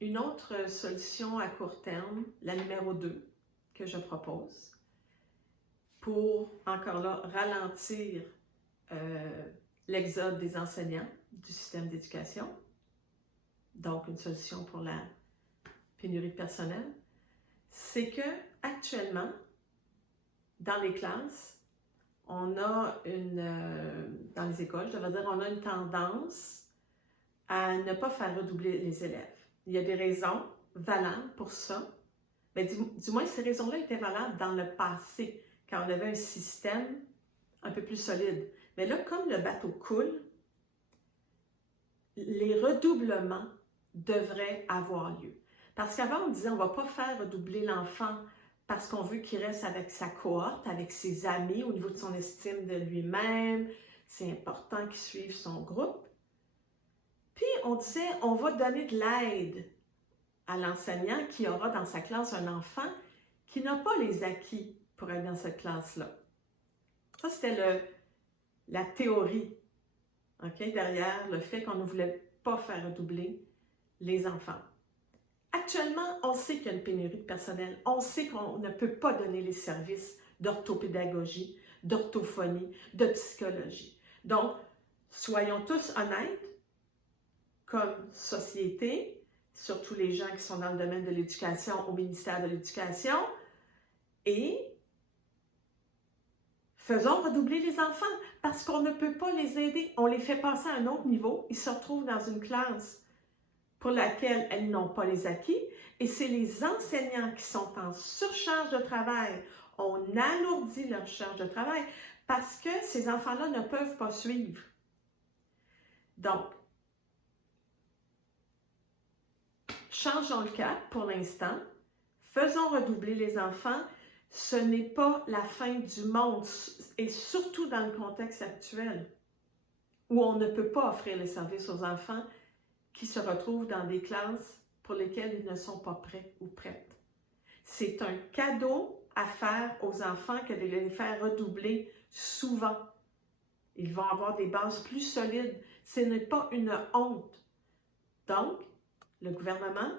Une autre solution à court terme, la numéro 2 que je propose, pour, encore là, ralentir l'exode des enseignants du système d'éducation, donc une solution pour la pénurie de personnel, c'est que actuellement, dans les classes, on a dans les écoles, je devrais dire, on a une tendance à ne pas faire redoubler les élèves. Il y a des raisons valables pour ça, mais du moins ces raisons-là étaient valables dans le passé, quand on avait un système un peu plus solide. Mais là, comme le bateau coule, les redoublements devraient avoir lieu. Parce qu'avant, on disait on ne va pas faire redoubler l'enfant parce qu'on veut qu'il reste avec sa cohorte, avec ses amis, au niveau de son estime de lui-même. C'est important qu'il suive son groupe. Puis, on disait on va donner de l'aide à l'enseignant qui aura dans sa classe un enfant qui n'a pas les acquis pour être dans cette classe-là. Ça, c'était la théorie, derrière le fait qu'on ne voulait pas faire redoubler les enfants. Actuellement, on sait qu'il y a une pénurie de personnel. On sait qu'on ne peut pas donner les services d'orthopédagogie, d'orthophonie, de psychologie. Donc, soyons tous honnêtes, comme société, surtout les gens qui sont dans le domaine de l'éducation au ministère de l'Éducation, et faisons redoubler les enfants parce qu'on ne peut pas les aider. On les fait passer à un autre niveau. Ils se retrouvent dans une classe pour laquelle elles n'ont pas les acquis, et c'est les enseignants qui sont en surcharge de travail. On alourdit leur charge de travail parce que ces enfants-là ne peuvent pas suivre. Donc, changeons le cap pour l'instant. Faisons redoubler les enfants. Ce n'est pas la fin du monde, et surtout dans le contexte actuel, où on ne peut pas offrir les services aux enfants qui se retrouvent dans des classes pour lesquelles ils ne sont pas prêts ou prêtes. C'est un cadeau à faire aux enfants que de les faire redoubler souvent. Ils vont avoir des bases plus solides. Ce n'est pas une honte. Donc, le gouvernement,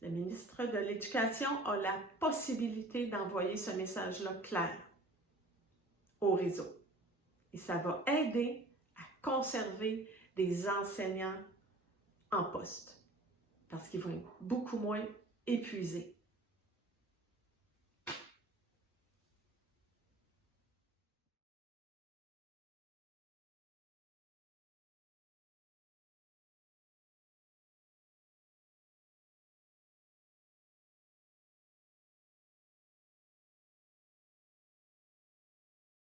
le ministre de l'Éducation a la possibilité d'envoyer ce message-là clair au réseau. Et ça va aider à conserver des enseignants en poste parce qu'ils vont être beaucoup moins épuisés.